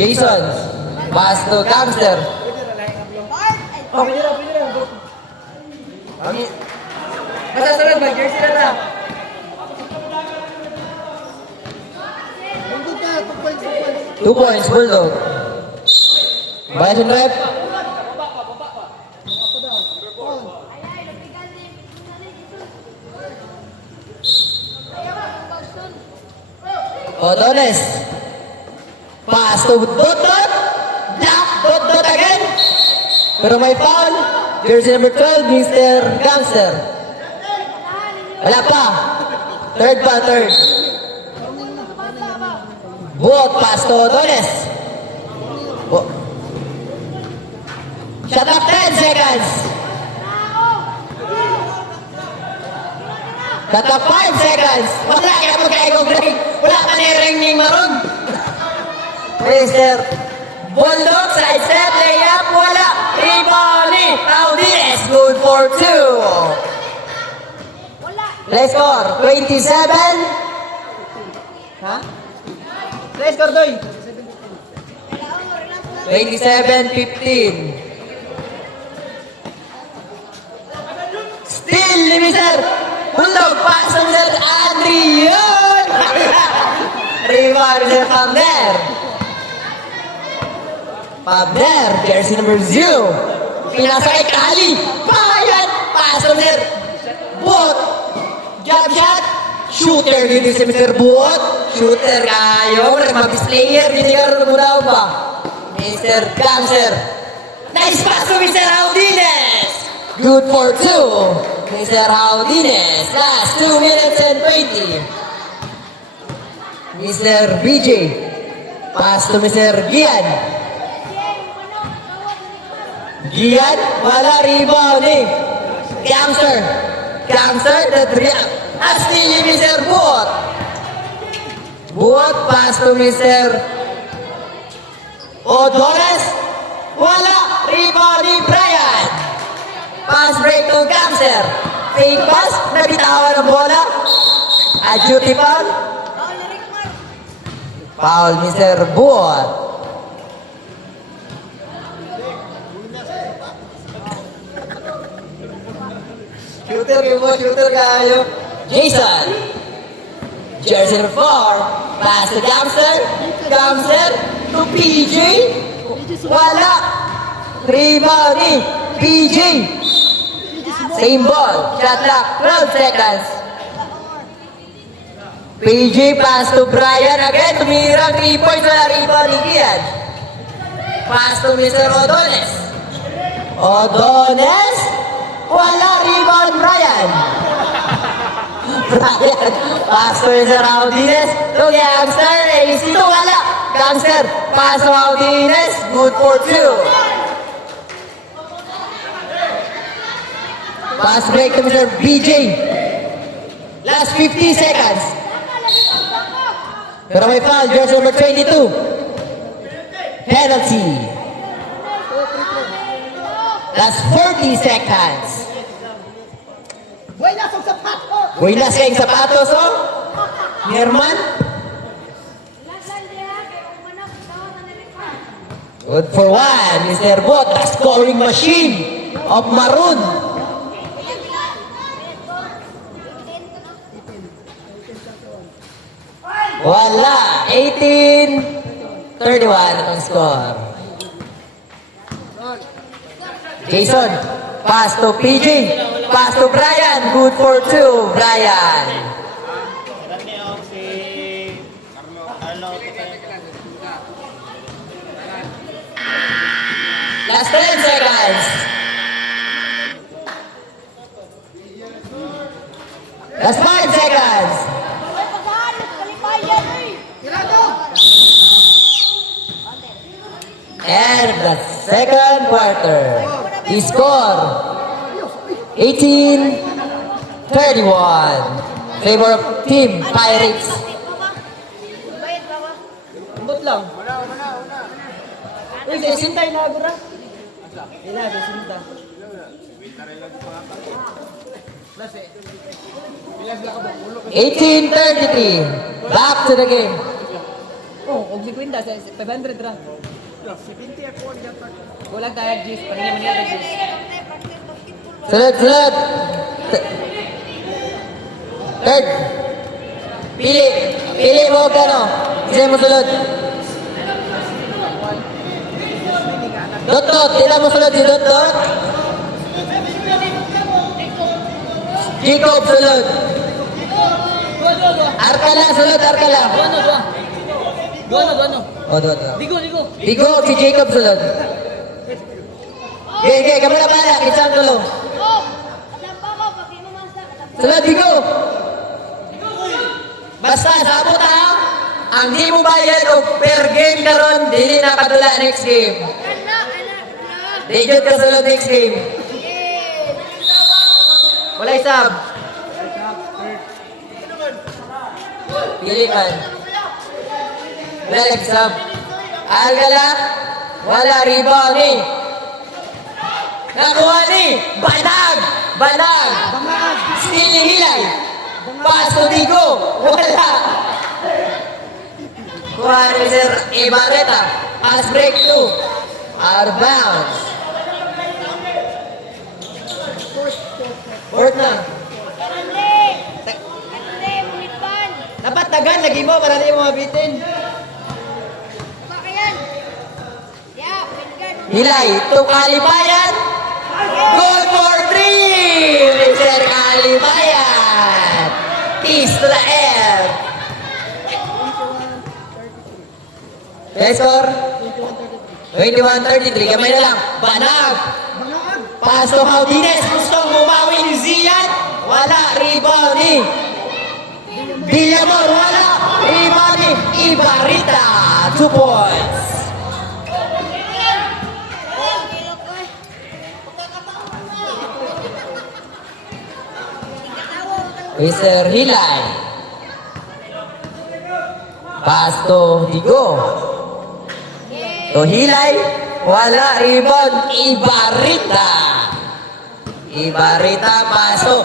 Jason. Pass to Gangster. Oh, pwede lang. Masasunod, mag-jersey na lang. Nandun ka, 2 points. 2 points, Bulldog. Bison rep. Odones. Pass to Dot. Dot again. Pero may foul. Jersey number 12, Mr. Gangster. Wala pa. Third. Buot, pass to Odones. Shut up, 10 seconds. Shut up, 5 seconds. Wala ka magkaigong break. Wala ka nirenging maroon. Mr. Bulldog, side step, layup, wala. Riboni, Audines, good for 2. Let's score, 27. Ha? Let's score, Doy. 27-15. Still, Mr. Bulldog, pass on Mr. Adrian. Rebound, Mr. Pabner, jersey number 0. Pinasa kay Kali. Bayad, pass on Mr. Buot. Jump shot. Shooter dito si Mr. Buot. Shooter kayo. Mag-bis player. Hindi ka rin muna ba? Mr. Gangster. Nice pass to Mr. Audines. Good for 2. Mr. Audines. Last 2 minutes and 20. Mr. BJ. Pass to Mr. Gian. Gian. Wala rebound eh. Gangster. The 3. Still Mr. Buot. Buot. Pass to Mr. Odones. Wala. Rebound ni Brian. Pass break to Gangster. Fake pass. Nabitawan ng bola. A duty foul. Foul Mr. Buot. Shooter kayo. Jason. Jersey number 4. Pass to Gangster to PJ. Wala. Rebound ni PJ. Same ball. Shot clock. 12 seconds. PJ pass to Brian again. Tumirang 3 points. Wala rebound ni Gian. Pass to Mr. Odones. Wala rebound Brian. Pass to Mr. Audines. To Gangster. AC2. Wala. Gangster. Pass to Audines. Good for 2. Pass break to Mr. BJ. Last 50 seconds. Pero may foul, jersey number 22. Penalty. Last 40 seconds. Buenas kayong sapatos, oh. Herman. Good for 1. Mr. Bot, the scoring machine of Maroon. Wala. 18-31 ang score. Jason. Pass to PJ. Pass to Brian. Good for 2. Brian. Last 10 seconds. Last 5 seconds. And the second quarter. The score 18-31. Favor of Team Pirates. Ambot lang. Uy, sesintay na agura. Ila, sesinta. 18-33. Back to the game. Oh. og 50 sa 500 ra. 70 ako dapat. Kulang tayo G's, paningan man yata G's. Sunod, sunod. Third. Pili. Pili mo gano. Isa mo sunod. Dot. Tila mo sunod si Dot. Jacob sunod. Arkala sunod, Arkala. Duano. O, Dot. Digo. Digo, si Jacob sunod. Okay, kami na pala. Kisang tulo. Sunod, Digo. Basta, sabot ha. Ang di mo bayad o per game karon, dili na kadula next game. Digit ka sunod next game. Wala isab. Pili man. Wala isab. Algala. Wala rebound ni. Nakuha ni. Banag. Steal ni Hilay. Paso Digo. Wala. Kuha ni Sir Ibarreta. Pass break 2. Out of bounds. Fourth na. Dapat tagan lagi mo para di mo mabitin. Hilay, to Kalibayan. Good for 3! Mr. Kalibayan. Kiss to the air. Okay, score? 21-33. Kamay na lang. Banag. Pass to Maudines. Gustong bumawi ni Zian. Wala. Rebound ni Villamor. Wala. Rebound ni Ibarrita. 2 points. Mr. Hilay. Pass to Digo. To Hilay. Wala. Rebound. Ibarrita. Pass to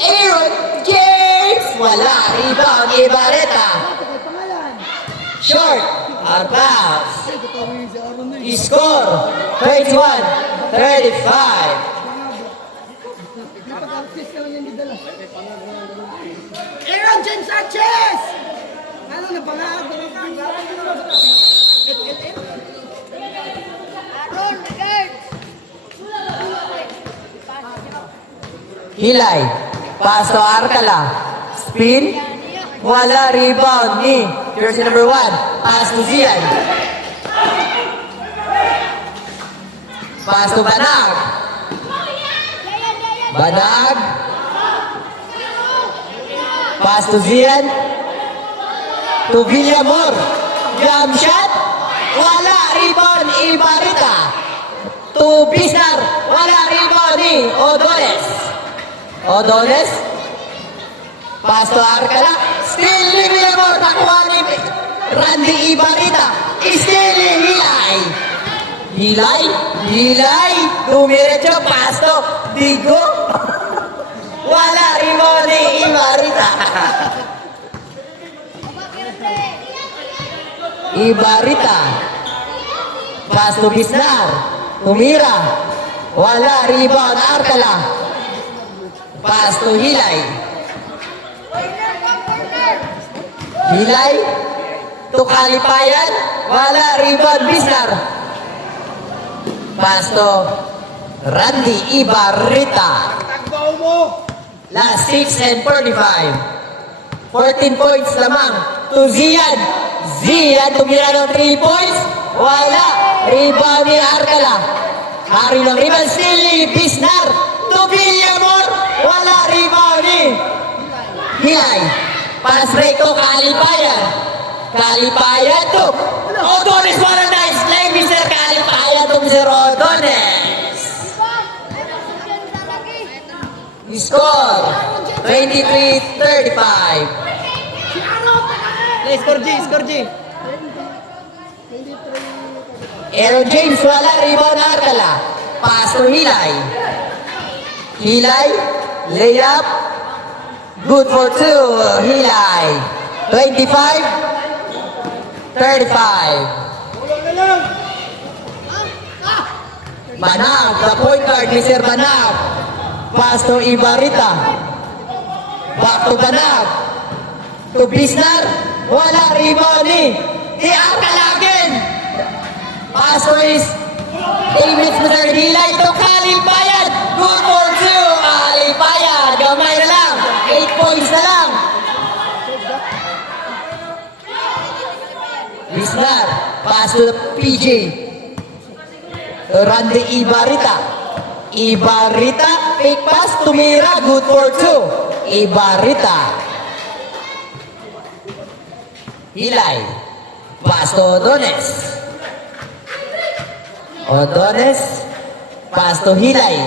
Aaron James. Wala. Rebound. Ibarrita. Short. Out bounds. Score. 21-35. Aaron James Sanchez! Ano na pangahag? Hilay. Pass to Arkala. Spin. Wala. Rebound ni jersey number 1. Pass to Zian. Pass to Banag. Pass to Zian. To Villamor. Jump shot. Wala. Rebound. Ibarrita. To Bisnar. Wala. Rebound ni Odones. Pass to Arkala. Still ni Villamor. Nakuha ni Randy Ibarrita. Still ni Hilay. Dumiretso. Pass to Digo. Wala. Rebound ni Ibarrita. Pass to Bisnar. Tumira. Wala. Rebound. Arkala. Pass to Hilay. To Kalibayan. Wala. Rebound. Bisnar. Pass to Randy Ibarrita. Last 6 and 45. 14 points lamang to Zian. Tumira ng 3 points. Wala. Rebound ni Arkala. Hari ng rebound. Still ni Bisnar. To Villamor. Wala. Rebound ni Hilay. Pass break to Kalibayan to Odones. What a nice play, Mr. Kalibayan to Mr. Odones. Score 23-35. Score G. Aaron James. Wala. Rebound Arkala. Pass to Hilay. Layup. Good for 2. Hilay. 25-35. Banag, the point guard, Mr. Banag. Pass to Ibarita. Back to Banag. To Bisnar. Wala, rebound ni. Alcala. Pass to his teammates, Mr. Hilay. To Kalipayan. Good for two. Kalipayan. Gamay na lang. 8 points na lang. Bisnar. Pass to the PJ. Randy Ibarita. Ibarita, fake pass, tumira, good for two. Ibarita. Hilay. Pass to Odones. Odones. Pass to Hilay.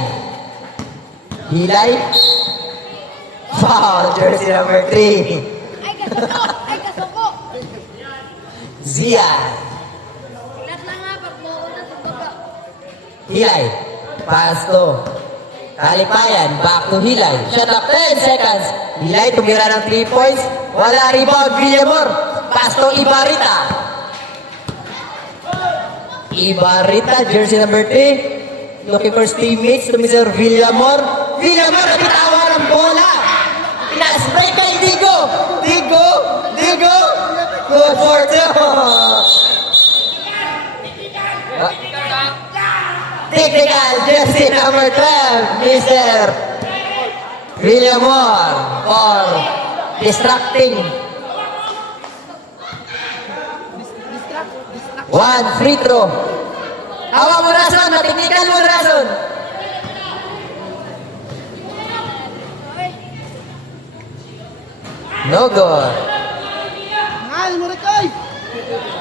Hilay. Foul, jersey number 3. Ay, kasuko! Ay, kasuko! Zia. Lahat lang nga, pag mauuna sa baba. Hilay. Pass to Kalipayan. Back to Hilay. Shot up 10 seconds. Hilay tumira ng 3 points. Wala rebound. Villamor. Pass to Ibarita. Ibarita, jersey number 3. Looking for his teammates to Mr. Villamor. Villamor, nabitawan ng bola. Pinasbreak kay Digo. Digo. Digo. Good for two. Technical, jersey number 12, Mr. Villamor for distracting. One free throw. Hawa mo rason, matiknikan mo rason. No good.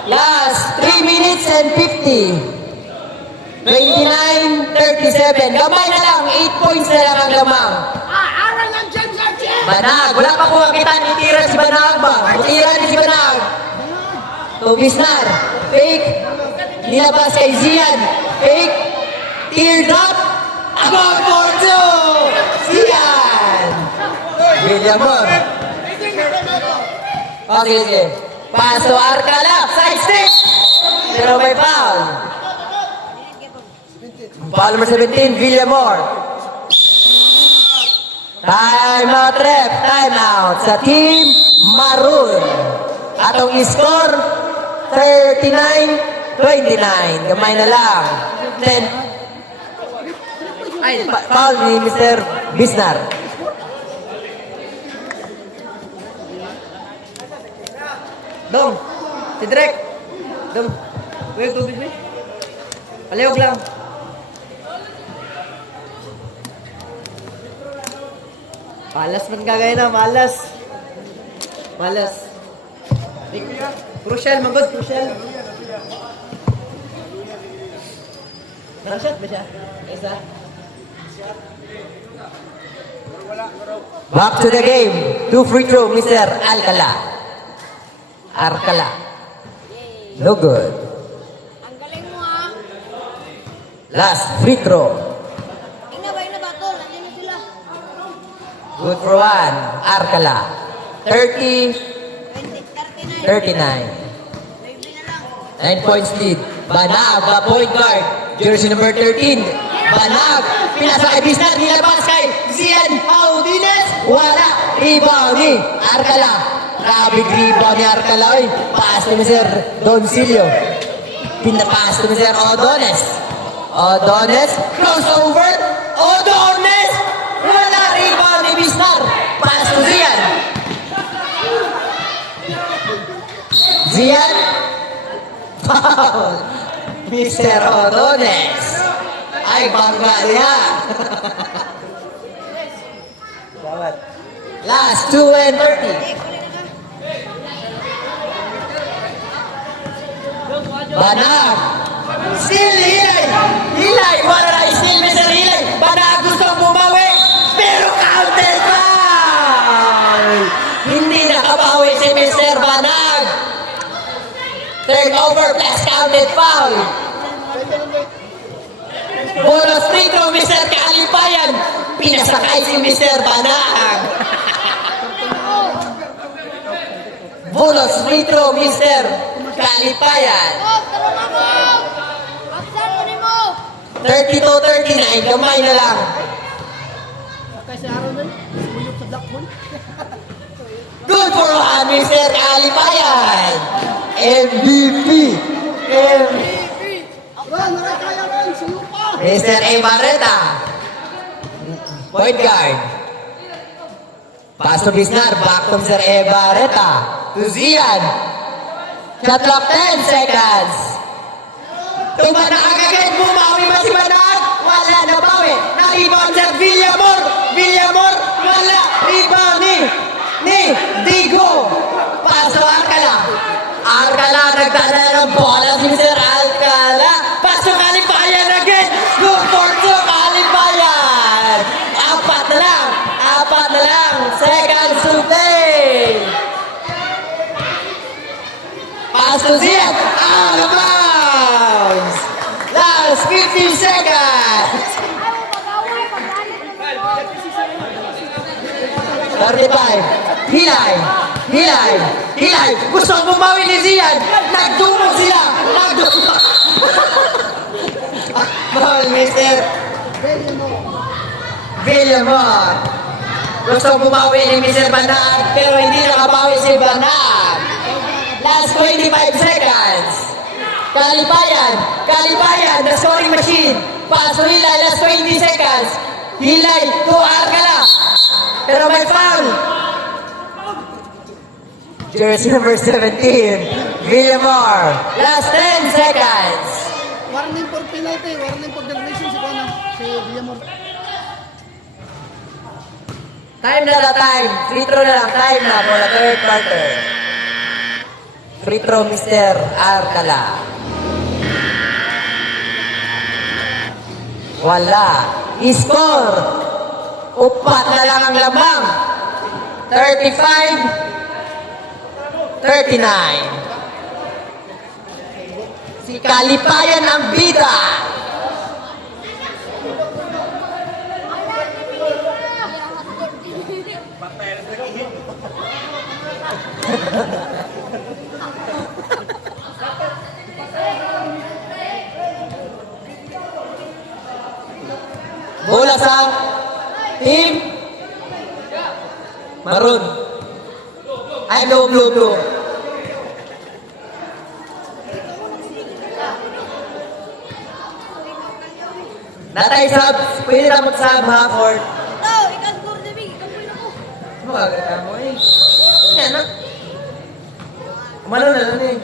Last 3 minutes and 50. 29-37. Gamay na lang. 8 points na lang ang lamang. Banag. Wala pa kuha kita. Itira si Banag ba? Itira ni si Banag. To Bisnar. Fake. Nilabas kay Zian. Fake. Teardrop. Agor for two. Zian. Villamor. Okay, sige. Paso Arcala. Side stick. Pero may foul. Foul number 17, Villamor. Time out, ref. Time out sa Team Maroon. Atong score, 39-29. Gamay na lang. 10. Ay, foul ni Mr. Bisnar. Dong, si Drek. Dong, wait, tubig mo. Palihog lang. Malas man kagaya na, malas. Malas. Crucial, magod, crucial. Nakashot ba siya? Isa? Back to the game. 2 free throw, Mr. Alcala. Arcala. No good. Ang galing mo ha. Last free throw. Ina ba tol? Nandiyan na sila. Good for one. Arcala. 30-39. 20, 39. Baby na lang. 9 points lead. Banag, the point guard. Jersey number 13. Banag. Pinasa kay Bisnar. Nilabas kay Zian Audines. Wala. Rebound ni Arcala. Grabe rebound ni Arcala. Oy. Pass ni Mr. Doncillo. Pinapass ni Mr. Odones. Odones. Crossover. Odones. Wala. Rebound ni Bisnar. Pass to Zian. Zian. Foul. Mr. Odones. Ay, bangga niya. Bawat. Last 2 and 30. Banag. Still Hilay. Hilay. Wala na still Mr. Hilay. Banag gustong bumawi. Pero counter foul. Hindi nakabawi si Mr. Banag. Turnover plus counted foul. Bonus free throw, Mr. Kalipayan. Pinasakay si Mr. Banag. Bonus free throw, Mr. Kalipayan. Oh, tara mo! Aksan mo ni mo! 32-39, kamay na lang. Kasi araw na sumuyok sa black hole. Good for one, Mr. Kalipayan. MVP. Ran, nakakaya ran, suyok pa! Mr. Ebareta. Point guard. Pass to Bisnar. Back to Mr. Ebareta. To Zian. Shot clock 10 seconds. Tumanak agad. Bumawi ba si Banag? Wala na bawi. Na-rebound Sir Villamor. Villamor. Wala. Rebound ni Digo. Pass to Arcala. Arcala nagdala ng bola si Mr. Alcala. Pass to Kalipayan again. Good for two Kalipayan. Apat na lang. Seconds to play. Pass to Zian. Out of bounds. Last 15 seconds. Ay, mo pag-away, pag-alit ng 35. Hilay. Gusto bumawi ni Zian. Nagdumog sila. Ball, Mr. Villamor. Gusto bumawi ni Mr. Banag, pero hindi nakabawi si Banag. Last 25 seconds. Kalipayan, the scoring machine. Pass to Hilay, last 20 seconds. Hilay to Arcala. Pero may foul. Jersey number 17, Villamor. Last 10 seconds. Warning for penalty, warning for degradation si Kona, si Villamor. Time na time. Free throw na lang. Time na for the third quarter. Free throw, Mr. Arcala. Wala. I-score. Upat na lang ang lamang. 35-39. Si Kalipayan ang bida. Bola sa team Maroon. Ay, blue. Natay sub. Pwede na mag-sub ha, Ford. Ito, ikan ko rin namin, ikan ko rin ako. Magagad ka mo eh. Yan na. Kumano na lang eh.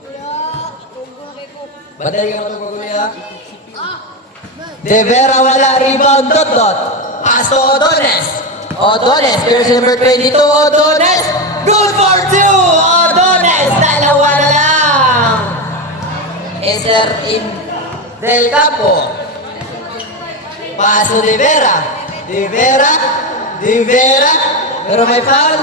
Kuya, tunggo na kay ko. Baday ka matapaguli ha. Ah, De Vera wala, rebound, dot. Pass to Odones. Jersey number 22, Odones. Good for two, Odones. Dalawa na lang. Eser in Del Campo. Pass to De Vera. Pero may foul.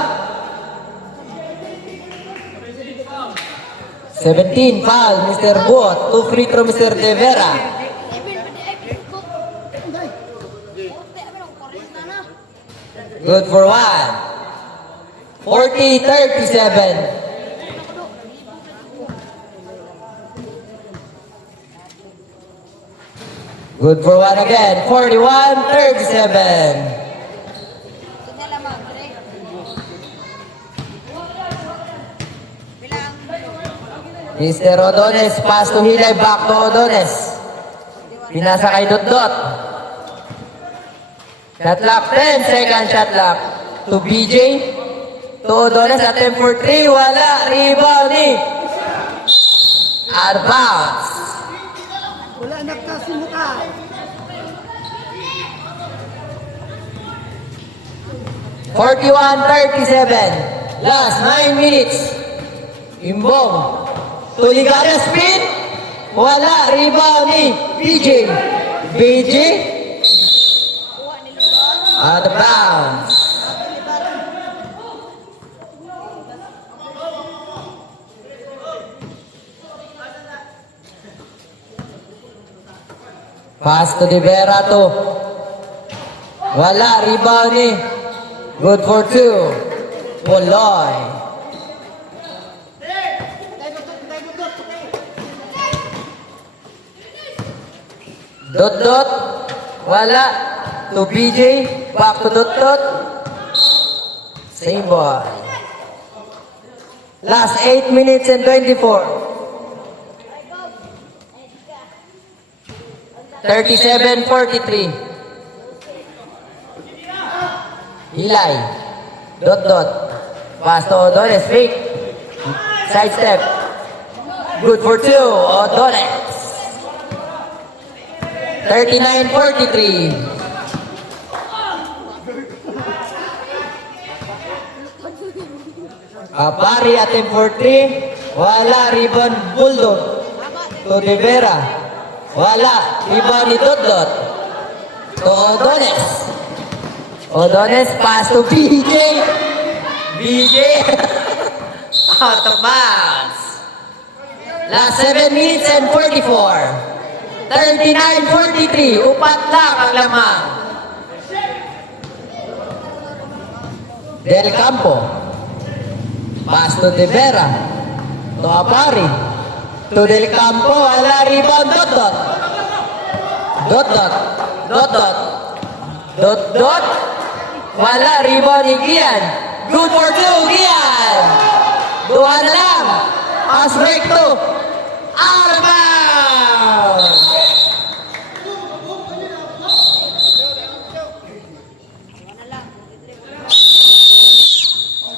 17 foul, Mr. Buot. 2 free throw, Mr. De Vera. Good for one. 40-37. Good for one again. 41-37. Mr. Odones, pass to Hilay, back to Odones. Pinasa kay Dot. Shot clock, 10 second shot clock. To BJ. To Odones, attempt for 3. Wala. Rebound ni. Out of bounds. Wala nagkasimuka. Last 9 minutes. Imbong. Tuligara spin. Wala. Rebound ni BJ. Out of bounds. Pass to De Vera to. Wala. Rebound ni. Good for two. Poloy. Dot. Wala. To BJ. Back to Dot. Same ball. Last 8 minutes and 24. 37-43. Eli. Dot. Pass to Odones. Fake. Side step. Good for 2. Odones. 39-43. Apari attempt for 3. Wala. Rebound Bulldog. To Rivera. Wala. Rebound ni Dot. To Odones. Odones pass to BJ. BJ. Out of bounds. Last 7 minutes and 44. 39-43. Upat lang ang lamang. Del Campo. Pass to De Vera. To Apari. To Del Campo. Wala rebound. Dot. Wala rebound ni Gian. Good for 2. Gian. Duha na lang. Pass break to. Out of bounds.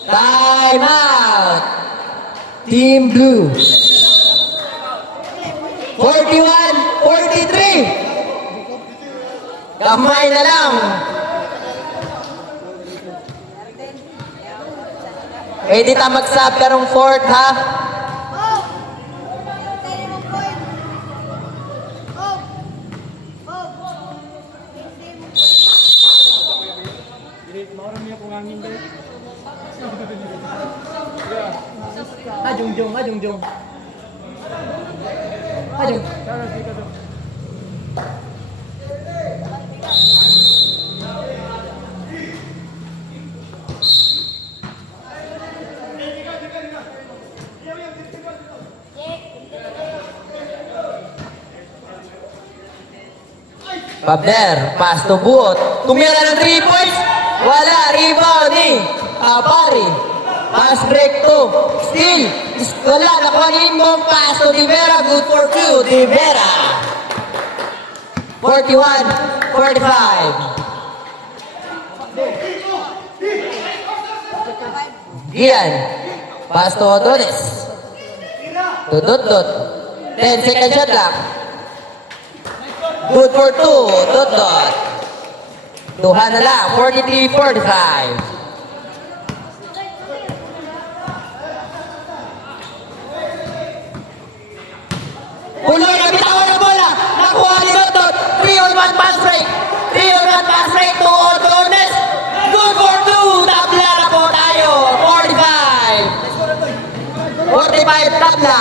Time out. Team Blue. 41-43. Kamay na lang. Pwede ta mag-sub karong fourth, ha? Jungjong. Pabler, pass to Buot. Tumira ng 3 points. Wala, rebound ni Apari. Pass break to. Still, wala, nakuha ni Inmong. Pass to Divera. Good for 2. Divera. 41-45. Gian. Pass to Odones. To Dot. 10 second shot lang. Good for 2. Dot. Duha na lang. 43-45. Puloy na bitawan na bola. Nakuha ni Dot. 3-on-1 pass break. 3-on-1 pass break to Odones. Good for 2. Tabla na po tayo. 45 tabla.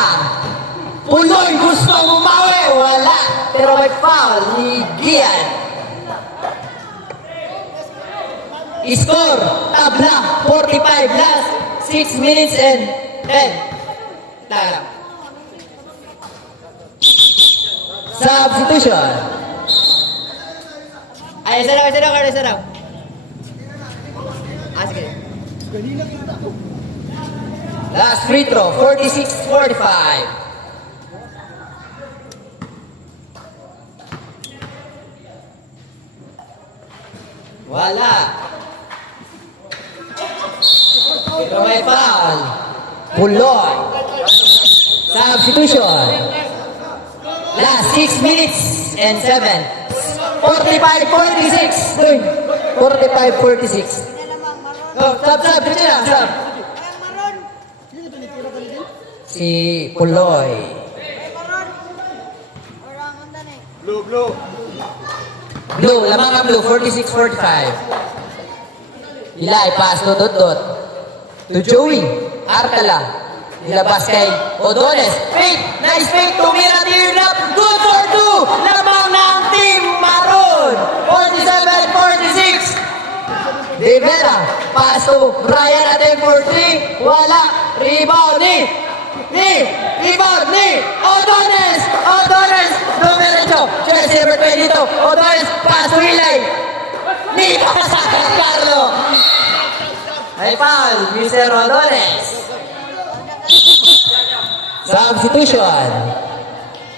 Puloy gusto umawi. Wala. Pero may foul ni Gian. Score. Tabla. 45 last. 6 minutes and 10. Tabla. Substitution. Ay, isa daw. Sige. Last free throw. 46-45. Wala. Pero may foul. Puloy. Substitution. Last 6 minutes and 7. 45-46. 45-46. Go, sub. Dito na, sub. Si Puloy. Blue, lamang ang blue. 46-45. Ilay, pass to Dot. To Joey. Arcala. Nilabas kay Odones. Fake! Nice fake! Tumira, teardrop! Good for 2! Lamang ng Team Maroon! 47-46! De Vera. Pass to Brian at for 3. Wala. Rebound ni Rebound ni Odones! Odones! Domerecho! Jersey number 22. Odones! Pass to Ilay! Ni Pasakal Carlo! Ay foul, Mr. Odones. Substitution.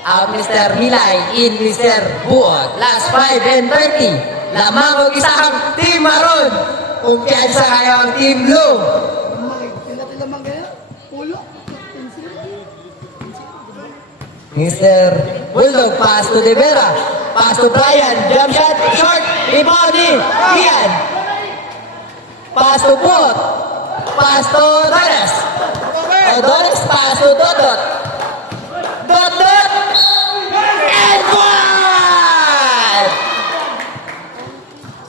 Out Mr. Hilay in Mr. Buot. Last 5 and 30. Lamang ang isang Team Maroon. Kumpiyansa kayo ang Team Blue. Lamang kaya? Ulo? Mr. Bulldog, pass to De Vera. Pass to Brian. Jump shot, short. Rebound ni Ian. Pass to Buot. Pass to Dones. Dones, pass to Dot. Dot. And one!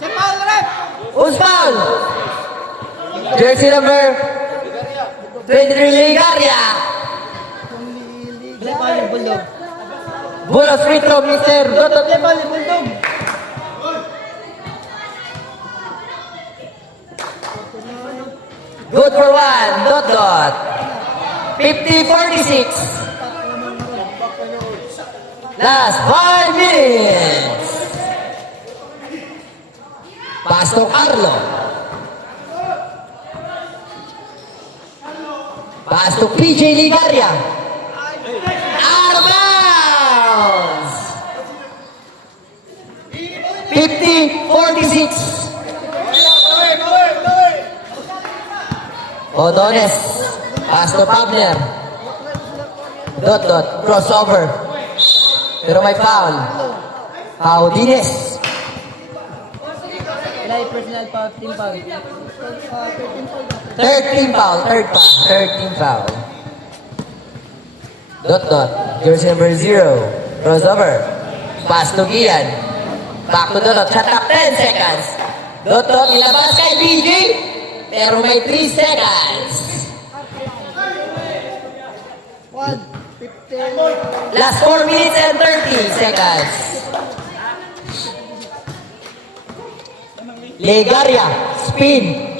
Si Paul Rep! Who's foul? Jersey number 23, Ligaria. Black Pali Bulldog. Bulldog free throw, Mr. Dot. Black Pali Bulldog. Good for one. Dot. 50-46. Last 5 minutes. Pass to Carlo. Pass to PJ Ligaria. Out of bounds. 50-46. Odones. Pass to Pabner. Dot. Crossover. Pero may foul. Dines. Ilay personal foul, team foul. Third team foul. Third team foul. Dot. Jersey number 0. Crossover. Pass to Gian. Back to Dot. Shot clock 10 seconds. Dot. Ilabas kay BG. Pero may 3 seconds. 1:15. Last 4 minutes and 30 seconds. Ligaria. Spin.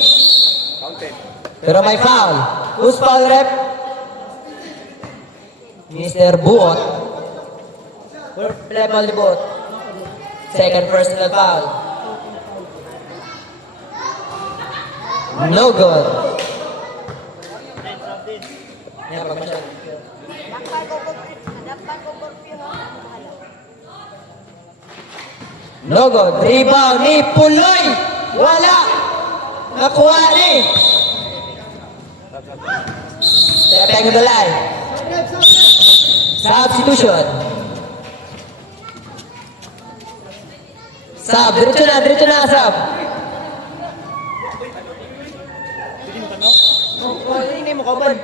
Pero may foul. Who's foul, rep? Mr. Buot. Play ball ni Buot. Second personal foul. No good. Yeah, pag-shot. No good. Rebound ni Puloy. Wala. Nakuha ni. Stepping to the line. Substitution. Sub. Diretso na, sub. Ini mo kaban.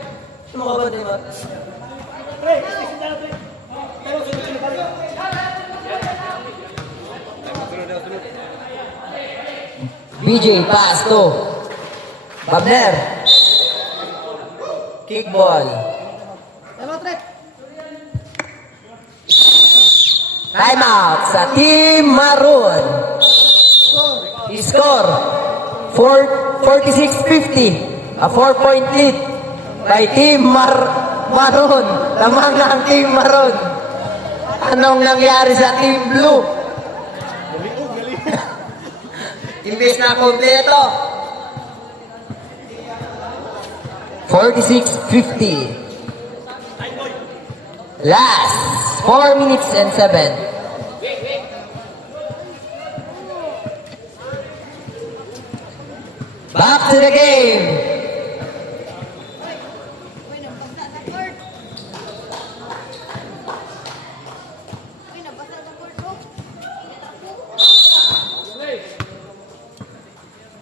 BJ pass to Babner. Kickball. Timeout sa Team Maroon. Score 46-50. A 4-point lead by Team Maroon. Lamang na ang Team Maroon. Anong nangyari sa Team Blue? Imbes na kompleto. 46-50. Last 4 minutes and 7. Back to the game.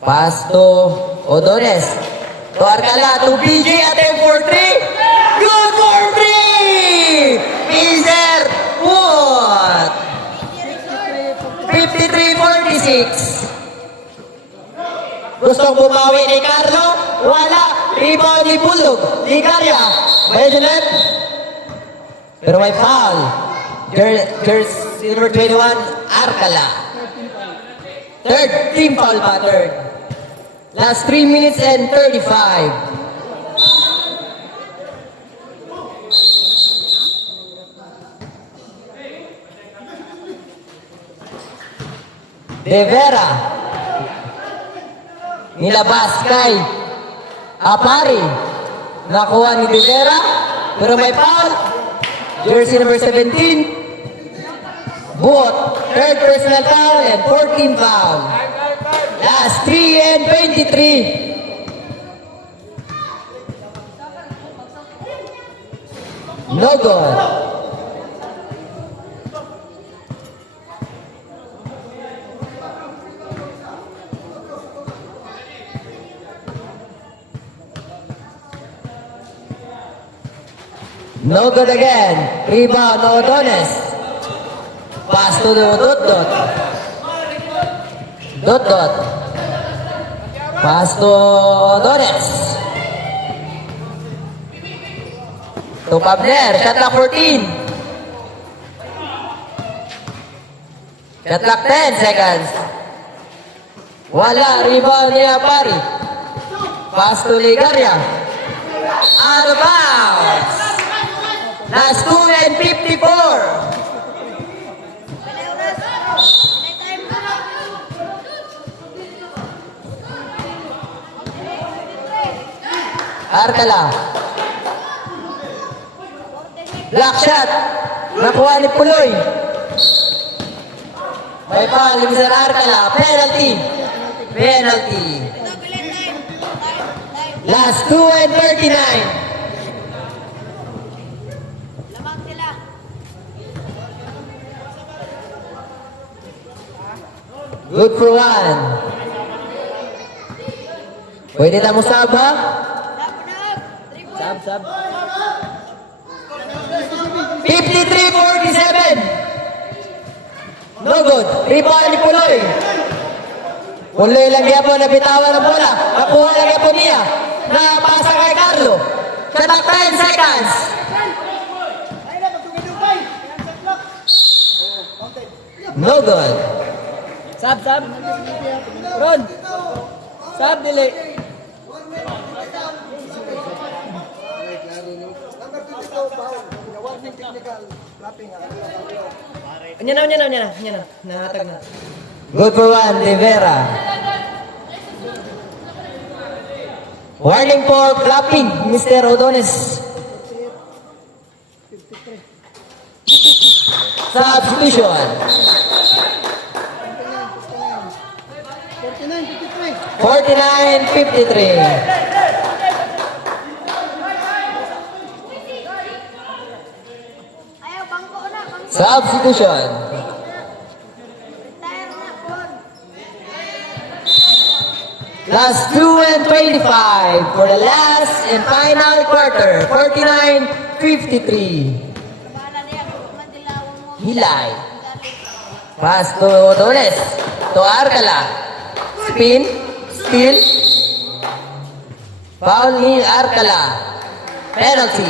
Pass to Odones. To Arcala, to BJ at M for 3. Good for 3! Mr. Wood. 53-46. Gustong bumawi ni Carlo? Wala. Rebound ni Bulldog. Ligaria. Bayajanet. Pero may foul. Jersey number 21, Arcala. Third team foul pa, third. Last 3 minutes and 35. De Vera. Nilabas kay Apari. Nakuha ni De Vera. Pero may foul. Jersey number 17. Buot. Third personal foul and 14 foul. Last 3 and 23. No good. No good again. Rebound, Odones. Pass to the Dot. Dot. Pass to Odones. To Pabner. Shot clock 14. Shot clock 10 seconds. Wala. Rebound ni Apari. Pass to Ligaria. Out of bounds. Last 2 and 54. Arkala. Black shot. Nakuha ni Puloy. May foul ni Mr. Arkala. Penalty. Last 2 and 39. Good for one. Pwede na mo sab, ha? Sab. 53-47. No good. Rebound ni Puloy. Puloy lang yan po, nabitawan ng bola. Nakuha lang yan po niya. Napasa kay Carlo. Shot clock 10 seconds. No good. Sab. Ron. Sab, dili. Anya na. Nahatag na. Good for one, De Vera. Warning for clapping, Mr. Odones. Substitution. 49-53. Substitution. Last 2 and 25 for the last and final quarter. 49-53. Hilay. Pass to Odones. To Arkala. Spin. Steal. Foul ni Arkala. Penalty.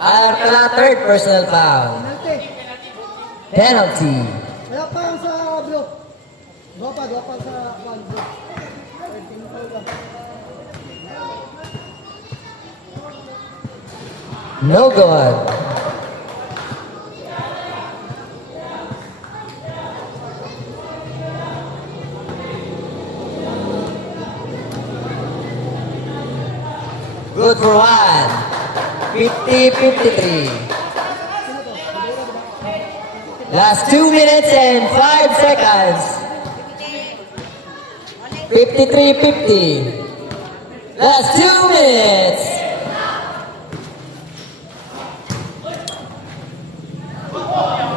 Arkala, third personal foul. Penalty. Kaya pa yung sa block. Dua pa sa one block. No good. Good for one. 50-53. Last 2 minutes and 5 seconds. 53-50. Last 2 minutes.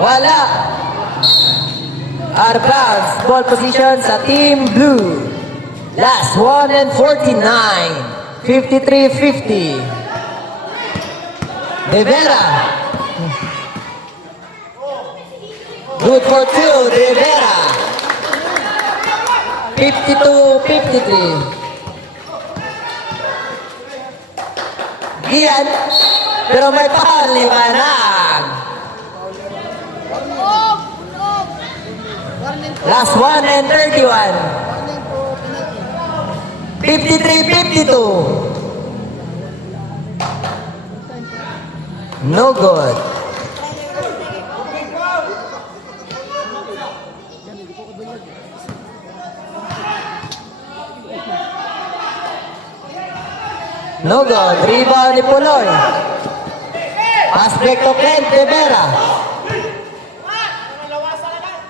Wala. Our Browns, ball position sa Team Blue. Last 1 and 49. 53-50. De Vera. Good for two, De Vera. 52-53. Gian. Pero may foul ni Manang. Last 1 and 31. 53-52. No good. No good. Rebound ni Puloy. Pass break to Clint Rivera.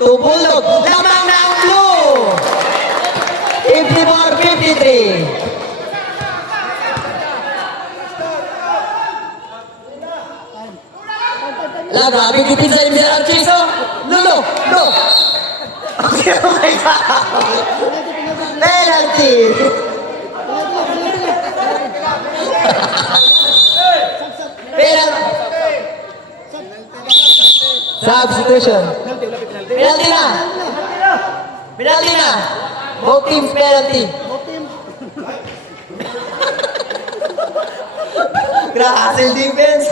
Tubulog. Lamang na ang blue. 54-53. La, grabe gipin sa Mr. Archiso. No. Okay, my God. Penalty. Substitution. Penalty na. Penalty na. Both teams penalty. Grassel defense.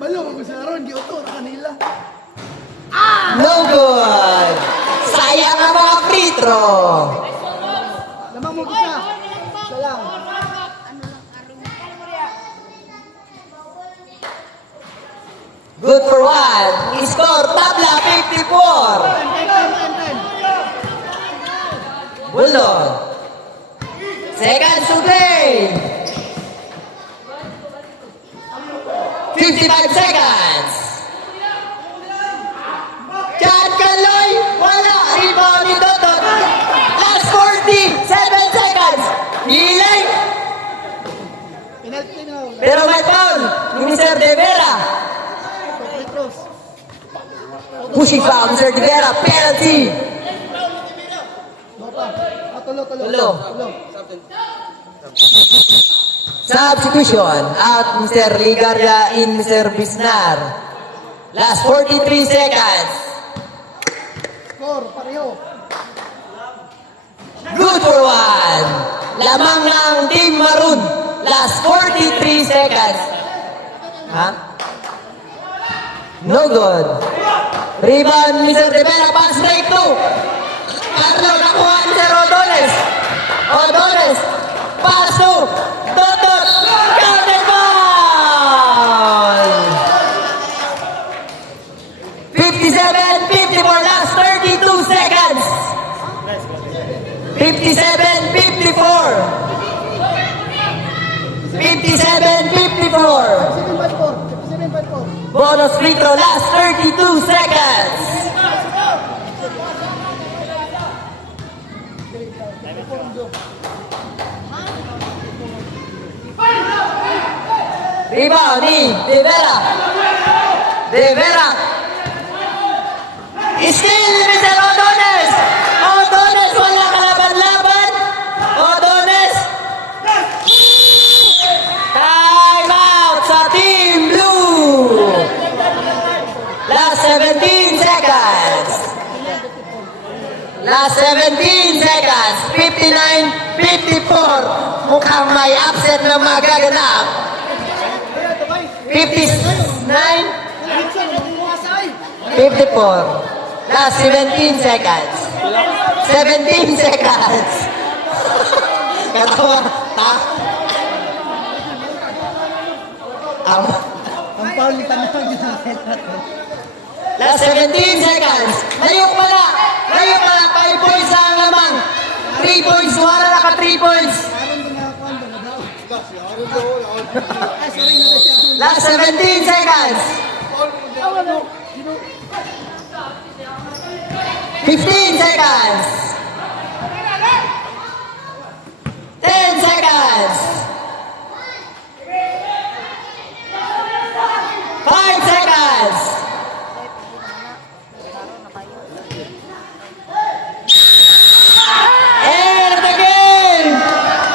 Balo, mag-gusto na ron, giuto na kanila. No good. Sayang ang mga free throw. Lamang mo isa. Isa lang. Good for one. Score tabla 54. Time. Bulldog. Seconds to play. 55 seconds. Chad Kaloy. Wala. Rebound ni Dodot. Last 47 seconds. Hilay. Penalty na. Pero may foul ni Mr. De Vera. Free throws. Pushing foul, Mr. De Vera. Penalty. Dopa. Tulo. Tulo. Substitution. Out Mr. Ligaria in Mr. Bisnar. Last 43 seconds. Score, pareho. Good for one. Lamang ng Team Maroon. Last 43 seconds. Ha? No good. Rebound, Mr. De Vera. Pass break to. Carlo, nakuha ni Sir Odones. Odones. Pass to. Dodot. Counted ball. 57-54. Last 32 seconds. 57-54. 57-54. 57-4. Bonus free throw, last 32 seconds. Rebound ni De Vera. De Vera. Still Mr. Odones. Odones, wala kalaban-laban. Odones. Time out sa Team Blue. Last 17 seconds. Last 17 seconds. 59-54. Mukhang may upset na magaganap. 59, 54. Last 17 seconds. 17 seconds. Katawa. Ha? Ang foul ni Tanang ginamit natin. Last 17 seconds. Layo pala. 5 points ang lamang. 3 points. Wala na ka 3 points. Aaron ba nakakuhan ba na daw? Ay, sorry na kasi ako. Last 17 seconds. 15 seconds. 10 seconds. 5 seconds. And again,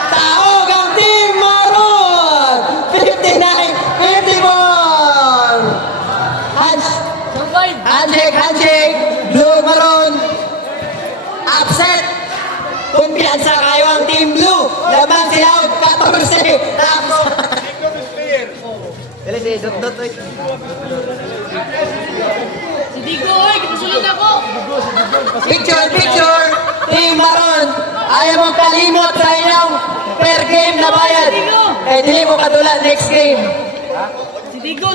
taog ang Team Maroon. 59-54. Handshake. Blue Maroon. Upset. Kumpiyansa kayo ang Team Blue. Laban sila 14. Tapos. Dali si Dot. Si Digo, oy, kinasunod ako. Picture. Team Maroon. Ayaw mong kalimot sa inyong per game na bayad. Eh, dili mo katulad next game. Si Digo.